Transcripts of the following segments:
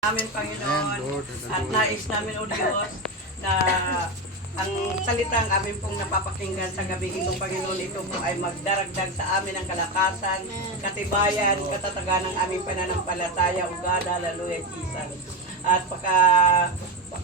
Amin, Panginoon, at nais namin, O Diyos, na ang salitang amin pong napapakinggan sa gabi ito, Panginoon, ito po ay magdaragdag sa amin ang kalakasan, katibayan, katatagan ng aming pananampalataya, O God, hallelujah, Jesus. At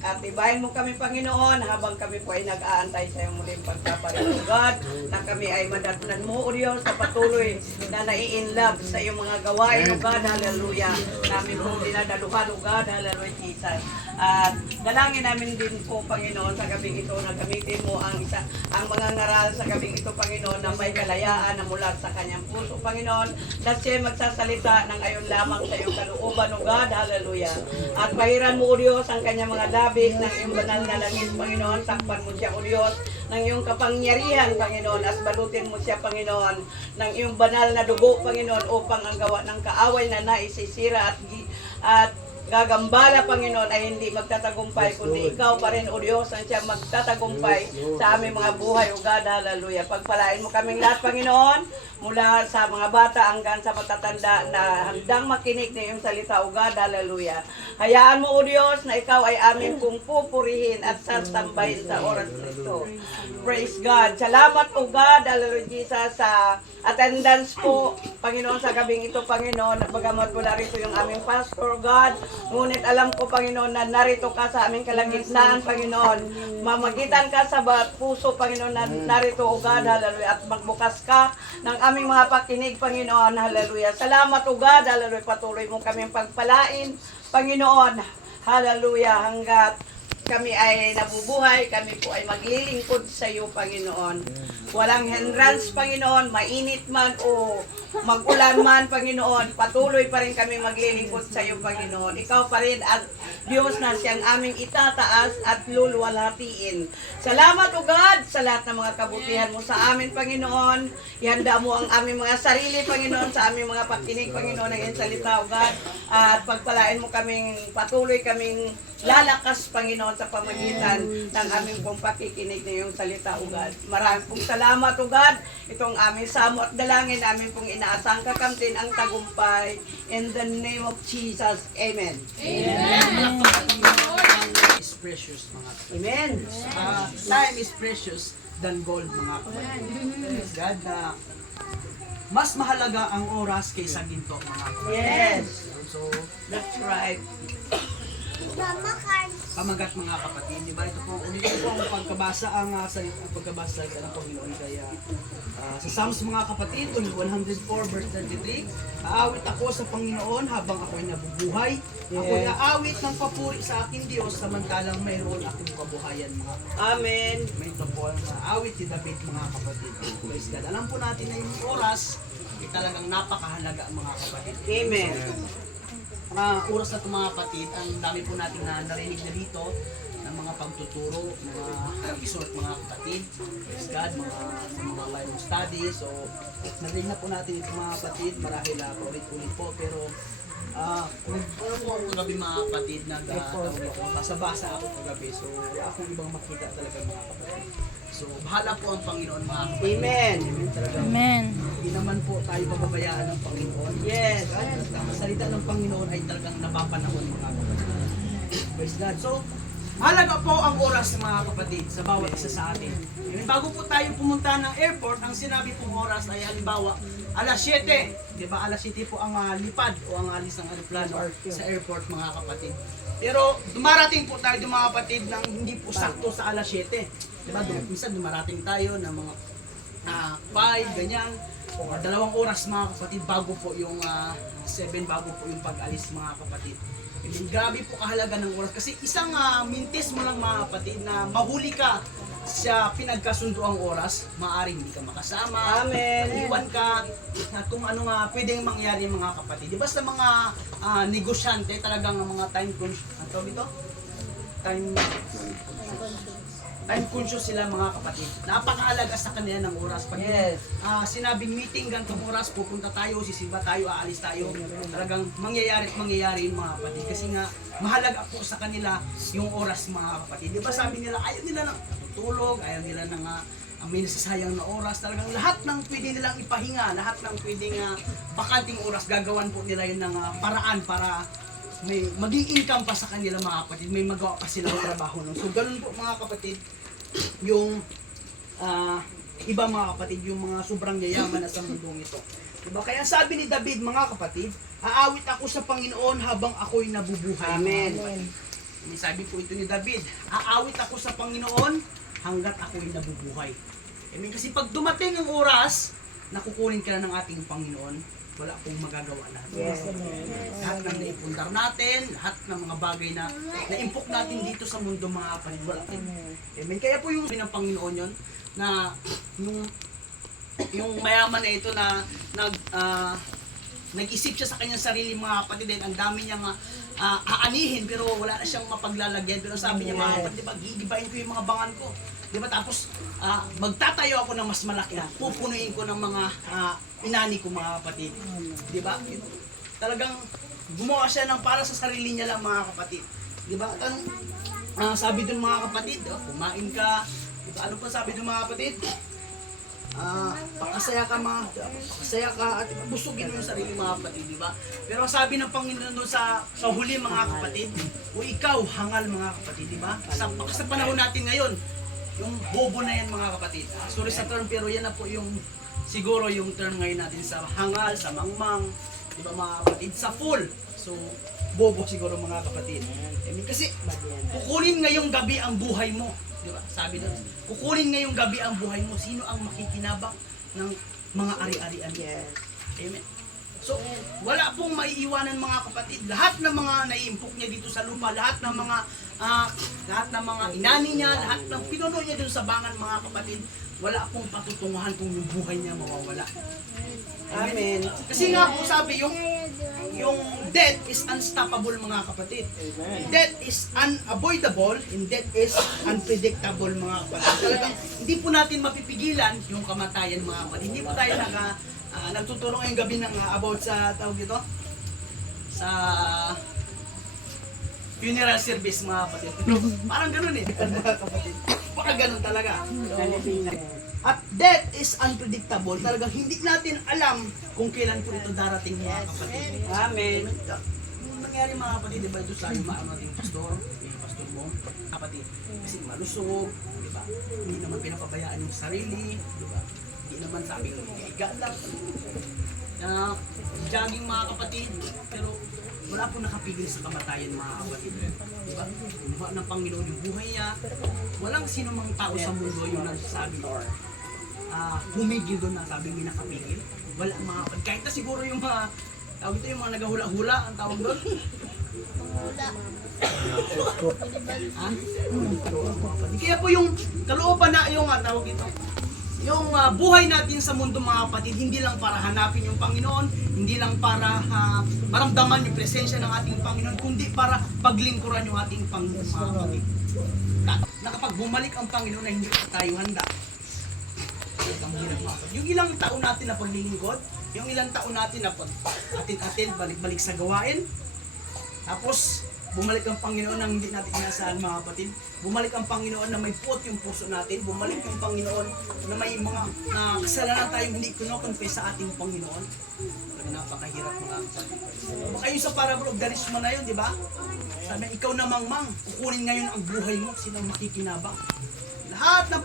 katibayan mo kami, Panginoon, habang kami po ay nag-aantay sa iyong muling pagkapalit, O God, na kami ay madatnan mo, O Diyos, sa patuloy na nai-inlove sa iyong mga gawain, O God, hallelujah. Namin po dinadaluhan, O God, hallelujah, Jesus. At dalangin namin din po, Panginoon, sa gabing ito na gamitin mo ang mga ngaral sa gabing ito, Panginoon, na may kalayaan na mula sa kanyang puso, Panginoon, na siya magsasalita ng ayon lamang sa iyong kalooban, O God, hallelujah. At pahiran mo, O Diyos, ang kanyang mga labis ng iyong banal na langit, Panginoon. Takpan mo siya, O Diyos, ng iyong kapangyarihan, Panginoon, as balutin mo siya, Panginoon, ng iyong banal na dugo, Panginoon, upang ang gawa ng kaaway na naisisira at gagambala, Panginoon, ay hindi magtatagumpay, kundi ikaw pa rin, O Diyos, ang siya magtatagumpay sa aming mga buhay, O God, hallelujah. Pagpalain mo kaming lahat, Panginoon, mula sa mga bata hanggang sa matatanda na handang makinig ng iyong salita, O God, hallelujah. Hayaan mo, O Diyos, na ikaw ay amin pong pupurihin at sasambahin sa oras na ito. Praise God. Salamat, O God, hallelujah, Jesus, sa attendance po, Panginoon, sa gabing ito, Panginoon, bagamat wala rito yung aming pastor, God, ngunit alam ko, Panginoon, na narito ka sa aming kalagitnaan, Panginoon. Mamagitan ka sa puso, Panginoon, na narito, O God, hallelujah, at magbukas ka ng aming mga pakinig, Panginoon, hallelujah. Salamat, O God, hallelujah, patuloy mo kaming pagpalain, Panginoon, hallelujah, hanggat kami ay nabubuhay, kami po ay maglilingkod sa iyo, Panginoon. Walang hindrance, Panginoon, mainit man o mag-ulan man, Panginoon, patuloy pa rin kami maglilingkod sa iyo, Panginoon. Ikaw pa rin at Diyos na siyang aming itataas at luluwalhatiin. Salamat, O God, sa lahat ng mga kabutihan mo sa amin, Panginoon. Ihanda mo ang aming mga sarili, Panginoon, sa aming mga pakinig, Panginoon, ng iyong salita, O God. At pagpalain mo kaming, patuloy kaming lalakas, Panginoon, sa pamagitan ng aming pong pakikinig na iyong salita, O God. Maraming pong salamat, O God. Itong aming samo at dalangin, namin pong inaasang kakamtin ang tagumpay. In the name of Jesus. Amen. Amen. Is precious, mga kapatid. Amen. Time is precious than gold, mga kapatid. Praise God na mas mahalaga ang oras kaysa ginto, mga kapatid. Yes. So, That's right. pamagat, mga kapatid, di ba? Ito po ang pagkabasa pagkabasa ng Panginoon. Kaya sa Psalms, mga kapatid, 104 verse 33, aawit ako sa Panginoon habang ako'y nabubuhay. Ako'y aawit ng papuri sa aking Diyos samantalang mayroon akong kabuhayan, mga kapatid. Amen. May ito po ang aawit ni David, mga kapatid. Praise God. Alam po natin na yung oras ay talagang napakahalaga, mga kapatid. Amen. Oras na ito, mga kapatid, ang dami po natin na narinig na dito ng mga pagtuturo, mga resort, mga kapatid, praise God, mga Bible studies. So, narinig na po natin ito, mga kapatid, marahil paulit-ulit po, pero ano po ako kagabi, mga kapatid, basa-basa ako kagabi, so wala akong ibang makita talaga, mga kapatid. So, bahala po ang Panginoon, mga kapatid. Amen. Amen. Hindi naman po tayo pababayaan ng Panginoon. Yes. Ang salita ng Panginoon ay talagang napapanahon, mga kapatid. Praise God. So, mahalaga po ang oras, mga kapatid, sa bawat isa sa atin. And bago po tayo pumunta ng airport, ang sinabi pong oras ay halimbawa, alas 7. Diba? Alas 7 po ang lipad o ang alis ng aeroplano sa airport, mga kapatid. Pero dumarating po tayo, mga kapatid, ng hindi po sakto sa alas 7. Diba? Minsan dumarating tayo ng mga 5, ganyan. O 2 oras, mga kapatid, bago po yung 7, bago po yung pag-alis, mga kapatid. I mean, grabe po kahalaga ng oras. Kasi isang mintis mo lang, mga kapatid, na mahuli ka sa pinagkasundo ang oras, maaaring hindi ka makasama, Amen. iwan ka, at kung ano nga pwedeng mangyari, mga kapatid. Di ba sa mga negosyante, talagang mga time conscious sila, mga kapatid. Napakahalaga sa kanila ng oras. Pag Yes. sinabing meeting ganitong oras, pupunta tayo, sisimba tayo, aalis tayo, talagang mangyayari at mangyayari yung, mga kapatid. Kasi nga, mahalaga po sa kanila yung oras, mga kapatid. Di ba sabi nila, ayaw nila ng tulog, ayaw nila ng may nasasayang na oras. Talagang lahat ng pwede nilang ipahinga, lahat ng pwedeng bakanting oras, gagawan po nila yun ng paraan para may maging income pa sa kanila mga kapatid, may magawa pa silang trabaho nun. So ganun po mga kapatid, yung iba mga kapatid, yung mga sobrang yayaman na sa mundong ito. Diba? Kaya sabi ni David mga kapatid, aawit ako sa Panginoon habang ako'y nabubuhay. Amen. May sabi po ito ni David, aawit ako sa Panginoon hanggat ako'y nabubuhay. I mean, kasi pag dumating ang oras na kukunin ka na ng ating Panginoon, wala akong magagawa lahat. Yes. Lahat ng naipundar natin, lahat ng mga bagay na naimpok natin dito sa mundo mga kapatid, wala akong. Amen. Kaya po yung ng Panginoon yon na yung mayaman na ito na nag-isip siya sa kanyang sarili mga kapatid, dahil ang dami niyang aanihin pero wala na siyang mapaglalagyan. Pero sabi niya mga kapatid, diba, gigibain ko yung mga bangan ko. Diba? Tapos magtatayo ako ng mas malaki. Pupunuin ko ng mga inani ko mga kapatid. Diba? Talagang gumawa siya ng para sa sarili niya lang mga kapatid. Diba? Sabi dun mga kapatid, kumain ka. Diba? Ano pa sabi dun mga kapatid? Pakasaya ka at busugin mo yung sarili mga kapatid, di ba? Pero sabi ng Panginoon doon sa huli mga kapatid, o ikaw hangal mga kapatid, di ba? Sa panahon natin ngayon, yung bobo na yan mga kapatid. Sorry sa term pero yan na po yung siguro yung term ngayon natin sa hangal, sa mangmang, di ba mga kapatid, sa full. So bobo siguro mga kapatid. I mean, kasi kukunin ngayong gabi ang buhay mo. Diba? Sabi doon, kukunin ngayong gabi ang buhay mo, sino ang makikinabang ng mga ari-arian? Yes. Amen. So, wala pong maiiwanan mga kapatid. Lahat ng mga naiimpok niya dito sa lupa, lahat ng mga inani niya, lahat ng pinuno niya dito sa bangan mga kapatid, wala pong patutunguhan kung yung buhay niya mawawala. Amen. Kasi nga po sabi, yung death is unstoppable mga kapatid. Death is unavoidable and death is unpredictable mga kapatid. Talagang hindi po natin mapipigilan yung kamatayan mga kapatid. Hindi po tayo nagtutulong ngayong gabi ng about sa tawag dito sa funeral service mga kapatid. Parang ganun eh. Mga kapatid. Baka ganun talaga. At death is unpredictable. Talagang hindi natin alam kung kailan po ito darating mga kapatid. Amen. Yung nangyari mga kapatid, di ba ito sa yung ating pastor, yung pastor mo, kapatid, kasi malusog, di ba? Hindi naman pinapabayaan yung sarili, di ba? Hindi naman sabi ko, higa lang. Jogging mga kapatid, pero wala po nakapigil sa kamatayan mga kapatid. Di ba? Kumuha ng Panginoon yung buhay niya. Walang sino mang tao sa mundo yung nagsasabi or humigil doon na sabi may nakapigil. Wala mga kapatid. Kahit na siguro yung mga tawag ito, yung mga nagahula-hula ang tawag doon. Kaya po yung kalooban na yung tawag ito. Yung buhay natin sa mundo mga kapatid, hindi lang para hanapin yung Panginoon, hindi lang para maramdaman yung presensya ng ating Panginoon, kundi para paglingkuran yung ating Panginoon mga kapatid. Na kapag bumalik ang Panginoon na hindi tayo handa, yung ilang taon natin na paglilingkod, yung ilang taon natin na atin-atin, balik-balik sa gawain, tapos bumalik ang Panginoon na hindi natin inasahan mga kapatid. Bumalik ang Panginoon na may puot yung puso natin. Bumalik yung Panginoon na may mga kasalanan tayong hindi kino-confess sa ating Panginoon. Napakahirap mga kapatid. Baka yung sa parable of the rich man na yun, di ba? Sabi, ikaw na mangmang, kukunin ngayon ang buhay mo. Sino makikinabang? Lahat ng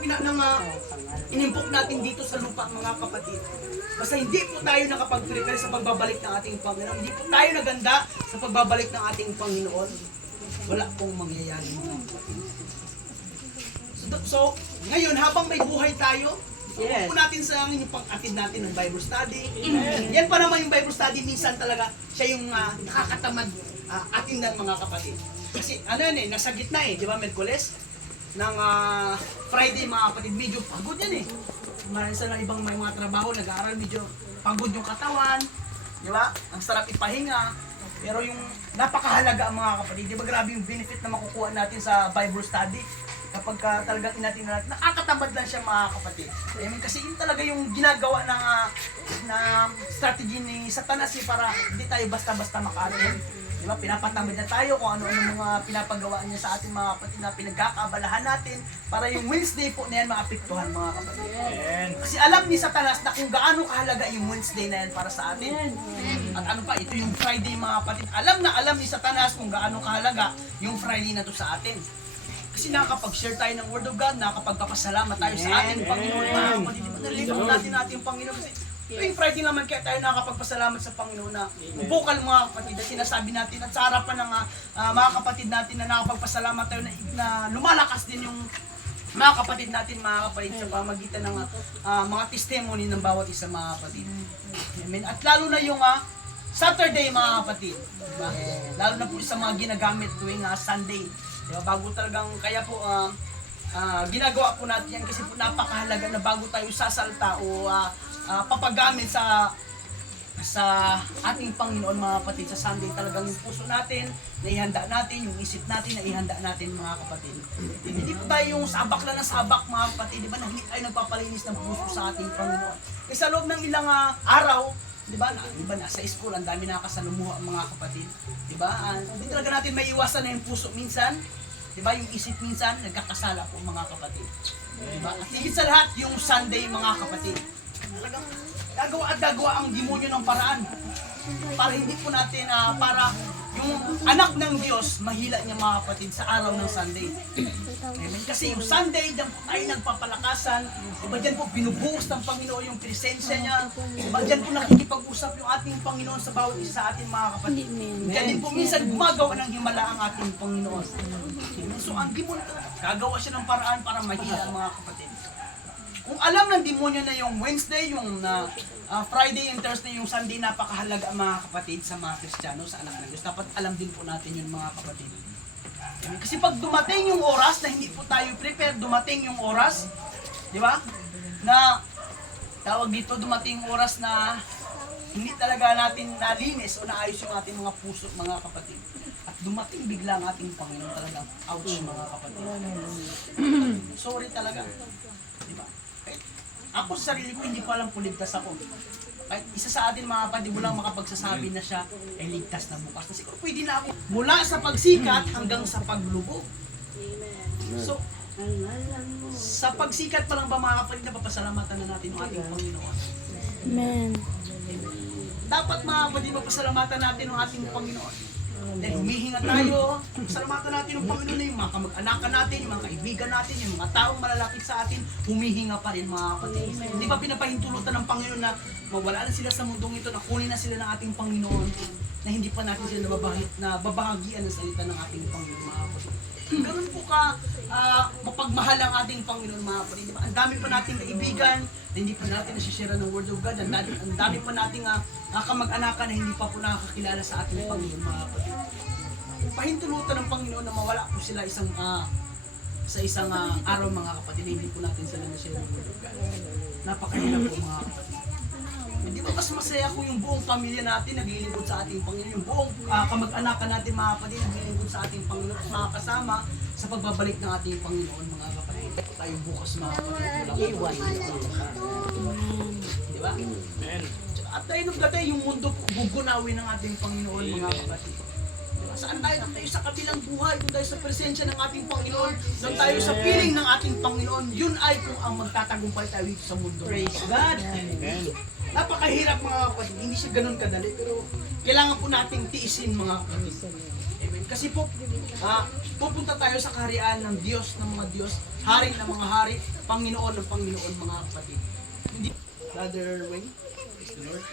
inimpok natin dito sa lupa mga kapatid. Basta hindi po tayo nakapag-prepare sa pagbabalik ng ating Panginoon. Hindi po tayo naganda sa pagbabalik ng ating Panginoon. Wala pong mangyayari mga kapatid. So, ngayon habang may buhay tayo, Yes. po natin sa yung pag-atid natin ng Bible study. Yan pa naman yung Bible study, minsan talaga siya yung nakakatamad atin ng mga kapatid. Kasi ano yan nasa gitna di ba, Merkules? Ng Friday mga kapatid, medyo pagod yan Marisa ng ibang may mga trabaho, nag-aaral, medyo pagod yung katawan, di ba? Ang sarap ipahinga. Pero yung napakahalaga mga kapatid, di ba grabe yung benefit na makukuha natin sa Bible study kapag talagang inatin natin, nakakatamad lang siya mga kapatid. I mean, kasi yun talaga yung ginagawa ng strategy ni Satanas para hindi tayo basta-basta makaroon Di ba? Pinapatamad na tayo kung ano-ano mga pinapagawa niya sa ating mga kapatid na pinagkakabalahan natin para yung Wednesday po na yan maapektuhan mga kapatid. Kasi alam ni Satanas na kung gaano kahalaga yung Wednesday na yan para sa atin. At ano pa, ito yung Friday mga kapatid. Alam na alam ni Satanas kung gaano kahalaga yung Friday na to sa atin. Kasi nakakapag-share tayo ng Word of God, nakakapagpapasalamat tayo sa ating Panginoon mga kapatid. Di ba nalilong natin yung Panginoon kasi tuwing Friday naman kaya tayo nakakapagpasalamat sa Panginoon na bukal mga kapatid na sinasabi natin at sa harapan ng mga kapatid natin na nakakapagpasalamat tayo na lumalakas din yung mga kapatid natin mga kapatid sa pamagitan ng mga testimony ng bawat isa mga kapatid. Amen. At lalo na yung Saturday mga kapatid. Diba? Lalo na po sa mga ginagamit tuwing Sunday. Diba? Bago talagang kaya po ginagawa po natin yan kasi po napakahalaga na bago tayo sasalta o papagamit sa ating Panginoon mga kapatid sa Sunday talagang yung puso natin na ihanda natin, yung isip natin na ihanda natin mga kapatid. Hindi po tayo yung sabak lang na sabak mga kapatid, di ba? Na hindi tayo nagpapalinis ng puso sa ating Panginoon. E sa loob ng ilang araw, di ba? Nasa school, ang dami nakasalumuha mga kapatid. Di ba? Hindi talaga natin may iwasan na yung puso minsan. Di ba? Yung isip minsan, nagkakasala po mga kapatid. Di ba? At higit sa lahat, yung Sunday mga kapatid. Talagang gagawa ang demonyo ng paraan para hindi po natin para yung anak ng Diyos mahila niya mga kapatid sa araw ng Sunday. Amen. Kasi yung Sunday, diyan po tayo nagpapalakasan, diba diyan po binubuhos ng Panginoon yung presensya niya, diba diyan po nakikipag-usap yung ating Panginoon sa bawat isa sa ating mga kapatid. Diyan din po minsan gumagawa ng himala ang ating Panginoon. Amen. So ang demonyo, gagawa siya ng paraan para mahila ang mga kapatid. Kung alam ng demonyo na yung Wednesday, yung Friday, yung Thursday, yung Sunday, napakahalaga mga kapatid sa mga Kristiyano, sa anak ng Diyos. Dapat alam din po natin yun mga kapatid. Kasi pag dumating yung oras na hindi po tayo prepare, dumating yung oras, di ba? Na tawag dito, dumating yung oras na hindi talaga natin nalinis o naayos yung ating mga puso mga kapatid. At dumating bigla ang ating Panginoon talagang ouch mga kapatid. Sorry talaga. Di ba? Ako sa sarili ko, hindi ko alam kung ligtas ako. Kahit isa sa atin mga kapatid, walang makapagsasabi na siya ay ligtas na bukas. Na siguro pwede na ako mula sa pagsikat hanggang sa paglubog. So, sa pagsikat pa lang ba mga kapatid, napapasalamatan na natin ang ating Panginoon. Amen. Dapat mga kapatid, mapasalamatan natin ang ating Panginoon. Dahil humihinga tayo, salamatan natin ang Panginoon na yung mga kamag-anakan natin, yung mga kaibigan natin, yung mga taong malalapit sa atin, humihinga pa rin mga kapatid. Hindi ba pinapahintulutan ng Panginoon na mawala na sila sa mundong ito, na kunin na sila ng ating Panginoon, na hindi pa natin sila nababahagian ng salita ng ating Panginoon mga kapatid. Ganun po mapagmahal ang ating Panginoon mga kapatid. Ang dami pa nating kaibigan, na hindi pa natin nasishare ng Word of God. Ang dami pa nating kamag-anakan na hindi pa po nakakakilala sa ating Panginoon mga kapatid. Pahintulutan ng Panginoon na mawala po sila sa isang araw mga kapatid na hindi po natin sila na-share ng Word of God. Napakahirap po mga kapatid. Di ba mas masaya kung yung buong pamilya natin naglilingkod sa ating Panginoon, yung buong kamag-anakan natin mga kapatid naglilingkod sa ating Panginoon, makakasama sa pagbabalik ng ating Panginoon mga kapatid. Tayo bukas mga kapatid. Di ba? At tayo naglatay yung mundo gugunawin ng ating Panginoon mga kapatid. Diba? Saan tayo? Doon tayo sa kabilang buhay, doon tayo sa presensya ng ating Panginoon, doon tayo sa piling ng ating Panginoon. Yun ay kung ang magtatagumpay tayo dito sa mundo. Praise God! Amen. Napakahirap mga kapatid, hindi siya ganun kadali, pero kailangan po nating tiisin mga kapatid. Amen. Kasi po, pupunta tayo sa kaharian ng Diyos ng mga Diyos, hari ng mga hari, Panginoon ng Panginoon mga kapatid. Hindi, Brother Wayne, praise the Lord.